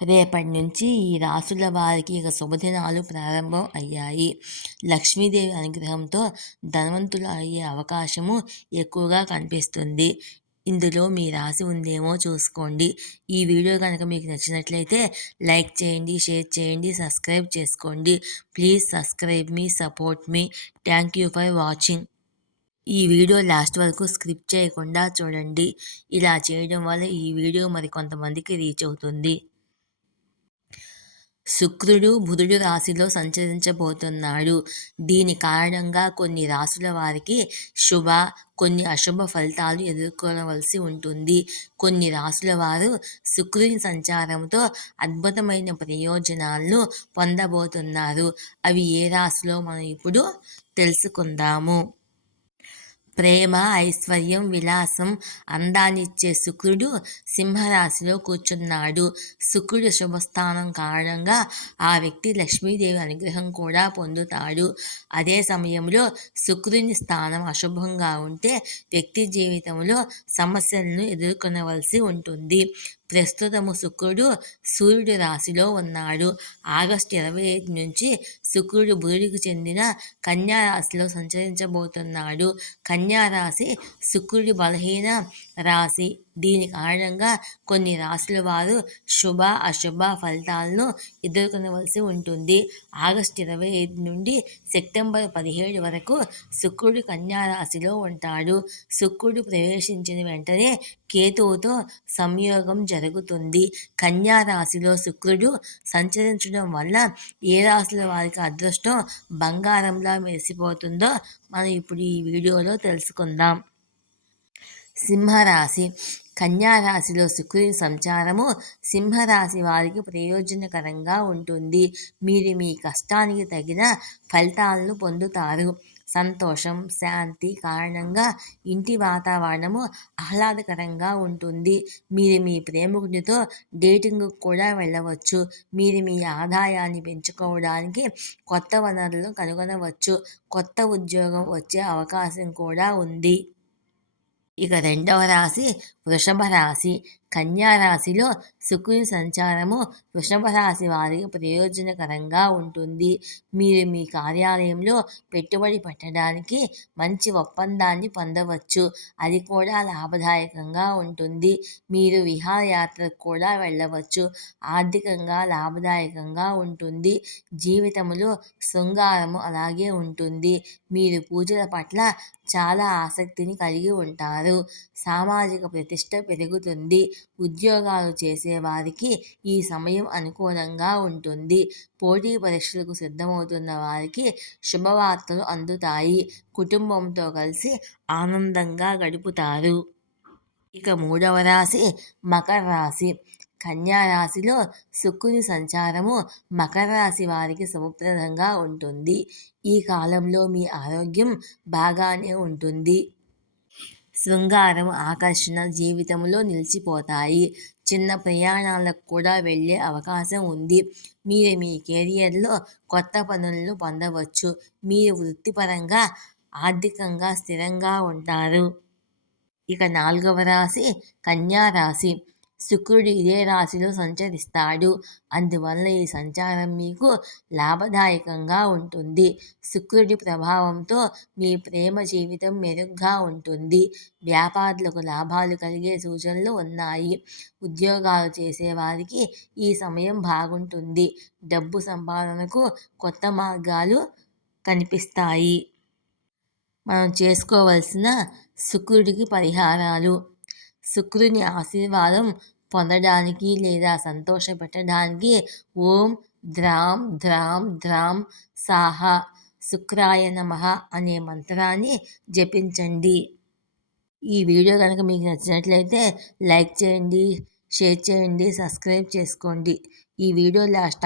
రేపటి నుంచి ఈ రాసుల వారికి ఇక శుభదినాలు ప్రారంభం అయ్యాయి. లక్ష్మీదేవి అనుగ్రహంతో ధనవంతులు అయ్యే అవకాశము ఎక్కువగా కనిపిస్తుంది. ఇందులో మీ రాశి ఉందేమో చూసుకోండి. ఈ వీడియో కనుక మీకు నచ్చినట్లయితే లైక్ చేయండి, షేర్ చేయండి, సబ్స్క్రైబ్ చేసుకోండి. Please subscribe me, support me. Thank you for watching. ఈ వీడియో లాస్ట్ వరకు స్కిప్ చేయకుండా చూడండి. ఇలా చేయడం వల్ల ఈ వీడియో మరి కొంతమందికి రీచ్ అవుతుంది. శుక్రుడు బుధుడు రాశిలో సంచరించబోతున్నాడు. దీని కారణంగా కొన్ని రాశుల వారికి శుభ, కొన్ని అశుభ ఫలితాలు ఎదుర్కొనవలసి ఉంటుంది. కొన్ని రాశుల వారు శుక్రుని సంచారంతో అద్భుతమైన ప్రయోజనాలను పొందబోతున్నారు. అవి ఏ రాశిలో మనం ఇప్పుడు తెలుసుకుందాము. ప్రేమ, ఐశ్వర్యం, విలాసం, అందాన్నిచ్చే శుక్రుడు సింహరాశిలో కూర్చున్నాడు. శుక్రుడు శుభస్థానం కారణంగా ఆ వ్యక్తి లక్ష్మీదేవి అనుగ్రహం కూడా పొందుతాడు. అదే సమయంలో శుక్రుని స్థానం అశుభంగా ఉంటే వ్యక్తి జీవితంలో సమస్యలను ఎదుర్కొనవలసి ఉంటుంది. ప్రస్తుతము శుక్రుడు సూర్యుడి రాశిలో ఉన్నాడు. ఆగస్టు 25 నుంచి శుక్రుడు బుధుడికి చెందిన కన్యా రాశిలో సంచరించబోతున్నాడు. కన్యా రాశి శుక్రుడి బలహీన రాశి. దీని కారణంగా కొన్ని రాశుల వారు శుభ, అశుభ ఫలితాలను ఎదుర్కొనవలసి ఉంటుంది. ఆగస్టు 25 నుండి సెప్టెంబర్ 17 వరకు శుక్రుడు కన్యా రాశిలో ఉంటాడు. శుక్రుడు ప్రవేశించిన వెంటనే కేతువుతో సంయోగం జరుగుతుంది. కన్యా రాశిలో శుక్రుడు సంచరించడం వల్ల ఏ రాశుల వారికి అదృష్టం బంగారంలా మెరిసిపోతుందో మనం ఇప్పుడు ఈ వీడియోలో తెలుసుకుందాం. సింహరాశి. కన్యా రాశిలో శుక్రుని సంచారము సింహరాశి వారికి ప్రయోజనకరంగా ఉంటుంది. మీరు మీ కష్టానికి తగిన ఫలితాలను పొందుతారు. సంతోషం, శాంతి కారణంగా ఇంటి వాతావరణము ఆహ్లాదకరంగా ఉంటుంది. మీరు మీ ప్రేమికుడితో డేటింగ్కు కూడా వెళ్ళవచ్చు. మీరు మీ ఆదాయాన్ని పెంచుకోవడానికి కొత్త వనరులను కనుగొనవచ్చు. కొత్త ఉద్యోగం వచ్చే అవకాశం కూడా ఉంది. ఇక రెండవ రాశి వృషభ రాశి. కన్యా రాశిలో శుక్రుని సంచారము వృషభ రాశి వారికి ప్రయోజనకరంగా ఉంటుంది. మీరు మీ కార్యాలయంలో పెట్టుబడి పెట్టడానికి మంచి ఒప్పందాన్ని పొందవచ్చు. అది కూడా లాభదాయకంగా ఉంటుంది. మీరు విహారయాత్రకు కూడా వెళ్ళవచ్చు. ఆర్థికంగా లాభదాయకంగా ఉంటుంది. జీవితంలో శృంగారము అలాగే ఉంటుంది. మీరు పూజల పట్ల చాలా ఆసక్తిని కలిగి ఉంటారు. సామాజిక ప్రతిష్ట పెరుగుతుంది. ఉద్యోగాలు చేసేవారికి ఈ సమయం అనుకూలంగా ఉంటుంది. పోటీ పరీక్షలకు సిద్ధమవుతున్న వారికి శుభవార్తలు అందుతాయి. కుటుంబంతో కలిసి ఆనందంగా గడుపుతారు. ఇక మూడవ రాశి మకర రాశి. కన్యా రాశిలో శుక్రుని సంచారము మకర రాశి వారికి శుభప్రదంగా ఉంటుంది. ఈ కాలంలో మీ ఆరోగ్యం బాగానే ఉంటుంది. శృంగారం, ఆకర్షణ జీవితంలో నిలిచిపోతాయి. చిన్న ప్రయాణాలకు కూడా వెళ్ళే అవకాశం ఉంది. మీరు మీ కెరియర్లో కొత్త పనులను పొందవచ్చు. మీరు వృత్తిపరంగా, ఆర్థికంగా స్థిరంగా ఉంటారు. ఇక నాలుగవ రాశి కన్యా రాశి. శుక్రుడు ఇదే రాశిలో సంచరిస్తాడు. అందువల్ల ఈ సంచారం మీకు లాభదాయకంగా ఉంటుంది. శుక్రుడి ప్రభావంతో మీ ప్రేమ జీవితం మెరుగ్గా ఉంటుంది. వ్యాపారులకు లాభాలు కలిగే సూచనలు ఉన్నాయి. ఉద్యోగాలు చేసేవారికి ఈ సమయం బాగుంటుంది. డబ్బు సంపాదనకు కొత్త మార్గాలు కనిపిస్తాయి. మనం చేసుకోవలసిన శుక్రుడికి పరిహారాలు. శుక్రుని ఆశీర్వాదం పొందడానికి లేదా సంతోషపెట్టడానికి ఓం ద్రాం ద్రాం ద్రాం సాహా శుక్రాయ నమః అనే మంత్రాన్ని జపించండి. ఈ వీడియో కనుక మీకు నచ్చినట్లయితే లైక్ చేయండి, షేర్ చేయండి, సబ్స్క్రైబ్ చేసుకోండి. ఈ వీడియో లాస్ట్